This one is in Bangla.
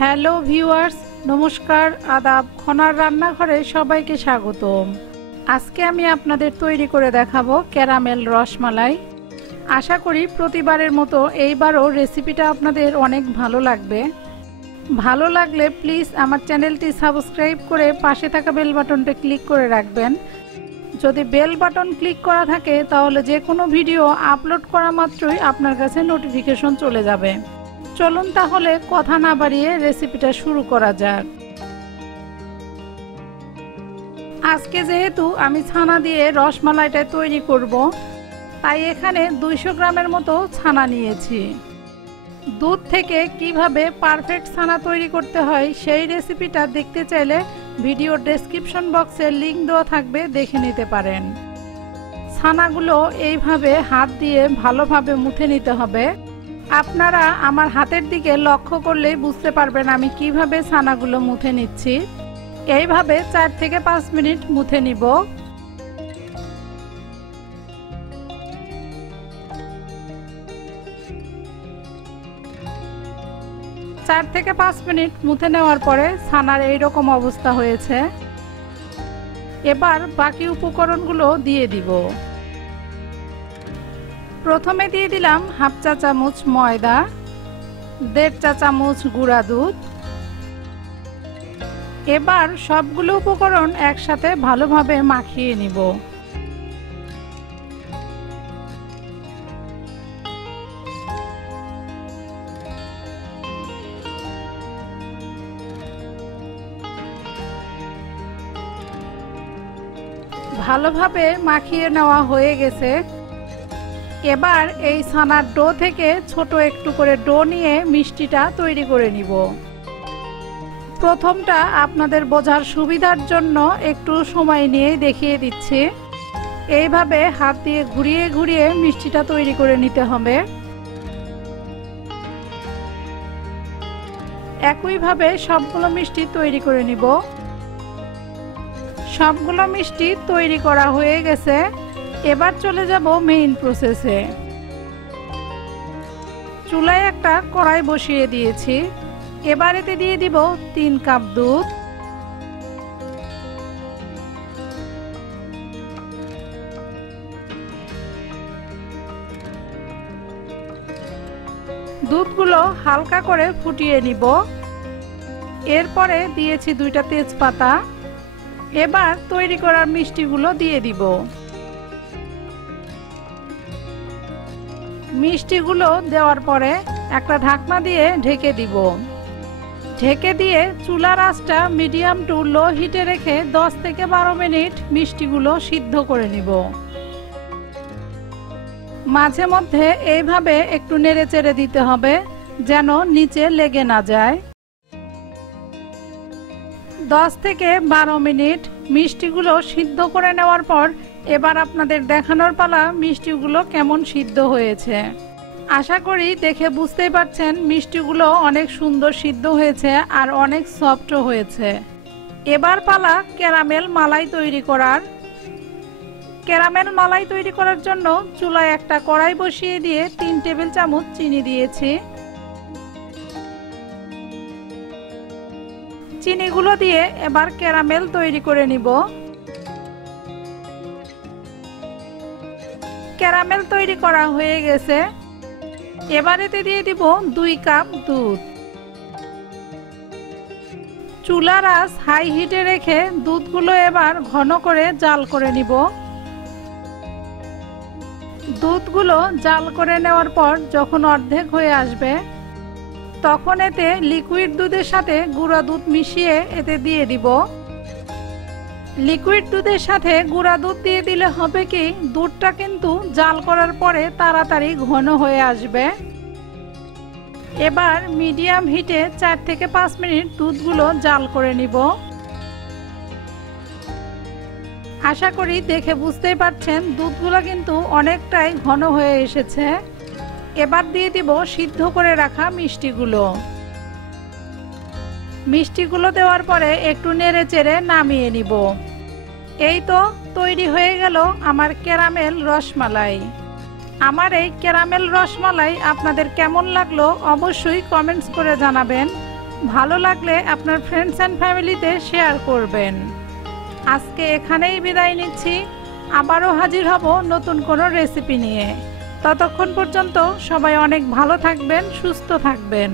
হ্যালো ভিউয়ার্স, নমস্কার, আদাব। খনার রান্নাঘরে সবাইকে স্বাগতম। আজকে আমি আপনাদের তৈরি করে দেখাবো ক্যারামেল রসমালাই। আশা করি প্রতিবারের মতো এইবারও রেসিপিটা আপনাদের অনেক ভালো লাগবে। ভালো লাগলে প্লিজ আমার চ্যানেলটি সাবস্ক্রাইব করে পাশে থাকা বেল বাটনটা ক্লিক করে রাখবেন। যদি বেল বাটন ক্লিক করা থাকে তাহলে যে কোনো ভিডিও আপলোড করা মাত্রই আপনার কাছে নোটিফিকেশন চলে যাবে। চলুন তাহলে কথা না বাড়িয়ে রেসিপিটা শুরু করা যাক। আজকে যেহেতু আমি ছানা দিয়ে রসমালাইটা তৈরি করব, তাই এখানে 200 গ্রামের মতো ছানা নিয়েছি। দুধ থেকে কিভাবে পারফেক্ট ছানা তৈরি করতে হয় সেই রেসিপিটা দেখতে চাইলে ভিডিওর ডেসক্রিপশন বক্সে লিংক দেওয়া থাকবে, দেখে নিতে পারেন। ছানাগুলো এইভাবে হাত দিয়ে ভালোভাবে মুথে নিতে হবে। আপনারা আমার হাতের দিকে লক্ষ্য করলেই বুঝতে পারবেন আমি কিভাবে ছানাগুলো মুথে নিচ্ছি। এইভাবে 4 থেকে 5 মিনিট মুথে নিব। চার থেকে 5 মিনিট মুথে নেওয়ার পরে ছানার এইরকম অবস্থা হয়েছে। এবার বাকি উপকরণগুলো দিয়ে দিব। প্রথমে দিয়ে দিলাম হাফ চা চামচ ময়দা, 1.5 চা চামচ গুঁড়া দুধ। এবার সবগুলো উপকরণ একসাথে ভালোভাবে মাখিয়ে নিব। ভালোভাবে মাখিয়ে নেওয়া হয়ে গেছে। এবার এই ছানার ডো থেকে ছোট একটু করে ডো নিয়ে মিষ্টিটা তৈরি করে নিব। প্রথমটা আপনাদের বোঝার সুবিধার জন্য একটু সময় নিয়ে দেখিয়ে দিচ্ছি। এইভাবে হাত দিয়ে ঘুরিয়ে ঘুরিয়ে মিষ্টিটা তৈরি করে নিতে হবে। একইভাবে সবগুলো মিষ্টি তৈরি করে নিব। সবগুলো মিষ্টি তৈরি করা হয়ে গেছে। এবার চলে যাব মেইন প্রসেসে। চুলায় একটা কড়াই বসিয়ে দিয়েছি। এবার এতে দিয়ে দিব 3 কাপ দুধ। দুধগুলো হালকা করে ফুটিয়ে নিব। এরপরে দিয়েছি 2টা তেজপাতা। এবার তৈরি করা মিষ্টিগুলো দিয়ে দিব। মিষ্টিগুলো দেওয়ার পরে একটা ঢাকনা দিয়ে ঢেকে দিব। ঢেকে দিয়ে চুলার আঁচটা মিডিয়াম টু লো হিটে রেখে 10 থেকে 12 মিনিট মিষ্টিগুলো সিদ্ধ করে নিব। মাঝে মধ্যে এইভাবে একটু নেড়ে চেড়ে দিতে হবে যেন নিচে লেগে না যায়। 10 থেকে 12 মিনিট মিষ্টিগুলো সিদ্ধ করে নেওয়ার পর এবার আপনাদের দেখানোর পালা মিষ্টিগুলো কেমন সিদ্ধ হয়েছে। আশা করি দেখে বুঝতেই পারছেন মিষ্টিগুলো অনেক সুন্দর সিদ্ধ হয়েছে আর অনেক সফটও হয়েছে। এবার পালা ক্যারামেল মালাই তৈরি করার। ক্যারামেল মালাই তৈরি করার জন্য চুলায় একটা কড়াই বসিয়ে দিয়ে 3 টেবিল চামচ চিনি দিয়েছি। চিনিগুলো দিয়ে এবার ক্যারামেল তৈরি করে নিব। ক্যারামেল তৈরি করা হয়ে গেছে। এবার এতে দিয়ে দিব 2 কাপ দুধ। চুলার আঁচ হাই হিটে রেখে দুধগুলো এবার ঘন করে জাল করে নিব। দুধগুলো জাল করে নেওয়ার পর যখন অর্ধেক হয়ে আসবে তখন এতে লিকুইড দুধের সাথে গুঁড়া দুধ মিশিয়ে এতে দিয়ে দিব। লিকুইড দুধের সাথে গুঁড়া দুধ দিয়ে দিলে হবে কি দুধটা কিন্তু জাল করার পরে তাড়াতাড়ি ঘন হয়ে আসবে। এবার মিডিয়াম হিটে 4 থেকে 5 মিনিট দুধগুলো জাল করে নিব। আশা করি দেখে বুঝতেই পারছেন দুধগুলো কিন্তু অনেকটাই ঘন হয়ে এসেছে। এবার দিয়ে দিব সিদ্ধ করে রাখা মিষ্টিগুলো। মিষ্টিগুলো দেওয়ার পরে একটু নেড়ে চেড়ে নামিয়ে নিব। এই তো তৈরি হয়ে গেল আমার ক্যারামেল রসমালাই। আমার এই ক্যারামেল রসমালাই আপনাদের কেমন লাগলো অবশ্যই কমেন্টস করে জানাবেন। ভালো লাগলে আপনার ফ্রেন্ডস অ্যান্ড ফ্যামিলিতে শেয়ার করবেন। আজকে এখানেই বিদায় নিচ্ছি, আবারও হাজির হব নতুন কোনো রেসিপি নিয়ে। ততক্ষণ পর্যন্ত সবাই অনেক ভালো থাকবেন, সুস্থ থাকবেন।